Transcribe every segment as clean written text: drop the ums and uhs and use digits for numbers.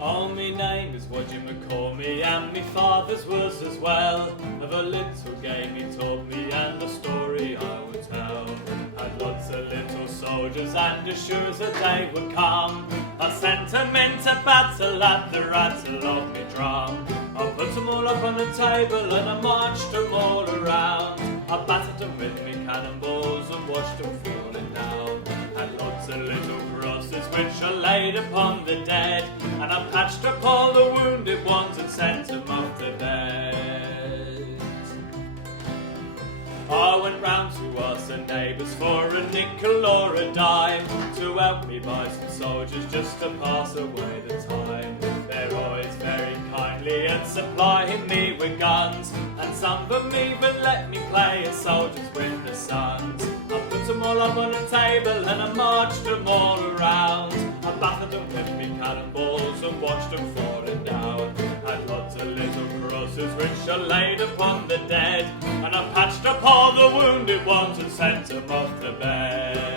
Oh, me name is what you may call me, and me father's was as well. Of a little game he taught me, and a story I would tell. Had lots of little soldiers, and as sure as the day would come, I sent 'em into battle at the rattle of me drum. I put 'em all up on the table, and I marched 'em all around. I battered 'em with me cannonballs, and watched 'em falling down. Had lots of little crosses which I laid upon the dead, and I patched up all the wounded ones and sent 'em off to bed. I went round to ask the neighbours for a nickel or a dime, to help me buy some soldiers just to pass away the time. They're always very kindly and supplying me with guns, and some of them even let me play as soldiers with the sons. I put them all up on a table and I marched them all around. I battered them with me cannonballs and watched them falling down. Had lots of little crosses which I laid upon the dead, and I patched up all the wounded ones and sent them off to bed.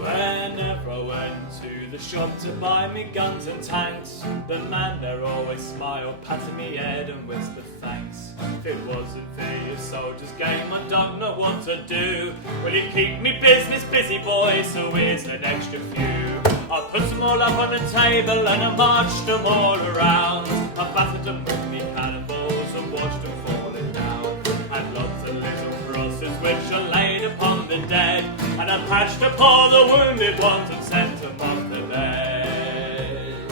Whenever I went to the shop to buy me guns and tanks, the man there always smiled, patted me head and whispered thanks. If it wasn't for your soldier's game, I don't know what to do. Will you keep me business busy, boy, so here's an extra few. I put them all up on the table and I marched them all around. I battered them with me cannonballs and watched them falling down. Had lots of little crosses which I laid upon the dead, and I patched up all the wounded ones and sent them off to bed.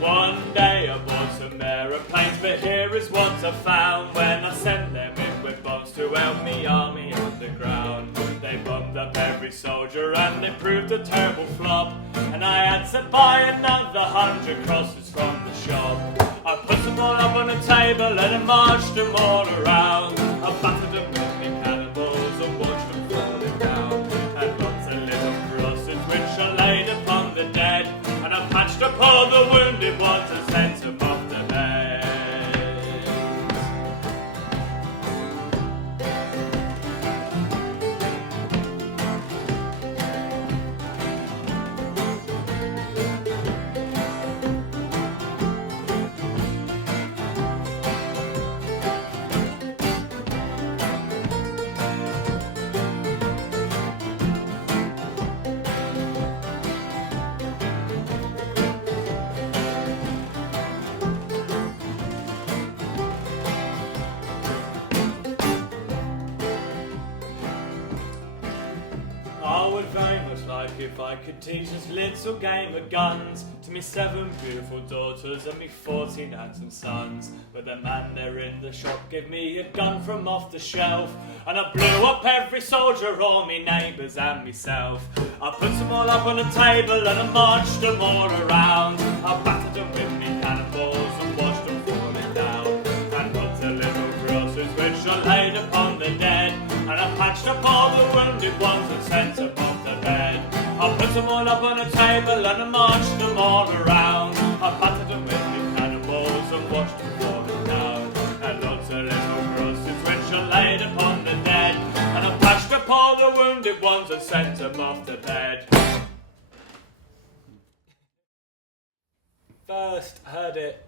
One day I bought some aeroplanes, but here is what I found when I sent them in with bombs to help me army underground. They bombed up every soldier and they proved a terrible flop, and I had to buy another 100 crosses from the shop. I put them all up on a table and I marched them all around. I battered them with me cannonballs and watched them falling down. Had lots of little crosses which I laid upon the dead, and I patched up all the wounded ones and sent them off to bed. I would very much like if I could teach this little game of guns to me 7 beautiful daughters and me 14 handsome sons. But the man there in the shop gave me a gun from off the shelf, and I blew up every soldier, all me neighbours and myself. I put them all up on a table and I marched them all around. I battered them with me cannonballs and watched them falling down. And lots of little crosses which I laid upon the dead, and I patched up all the wounded ones and sent them off to bed. I put them all up on a table and I marched them all around. I patted them with me cannonballs and watched them falling down. And lots of little crosses which I laid upon the dead, and I patched up all the wounded ones and sent them off to bed. First heard it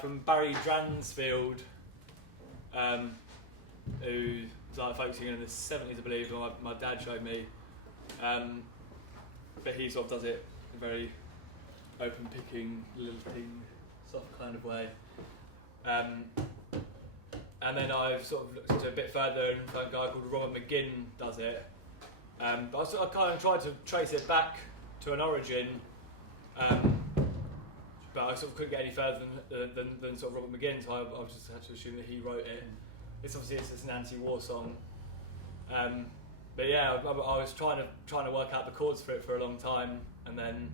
from Barry Dransfield, who was like folk singing in the 70s, I believe, my dad showed me. But he sort of does it in a very open picking, lilting, soft kind of way. And then I've sort of looked into it a bit further, and a guy called Robert McGinn does it. But I kind of tried to trace it back to an origin, but I sort of couldn't get any further than sort of Robert McGinn, so I just had to assume that he wrote it. it's an anti-war song. But yeah, I was trying to work out the chords for it for a long time, and then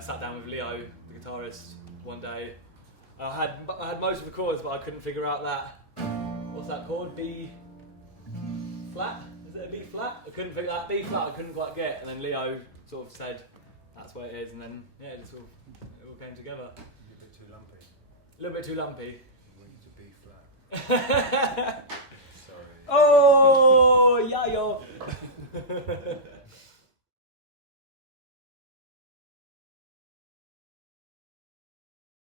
sat down with Leo, the guitarist, one day. I had most of the chords, but I couldn't figure out that. What's that chord? B flat? Is it a B flat? I couldn't figure that B flat. I couldn't quite get, and then Leo sort of said, "That's what it is," and then yeah, it all came together. A bit too lumpy. A little bit too lumpy. You want it to B flat. Sorry. Oh, yeah, yo.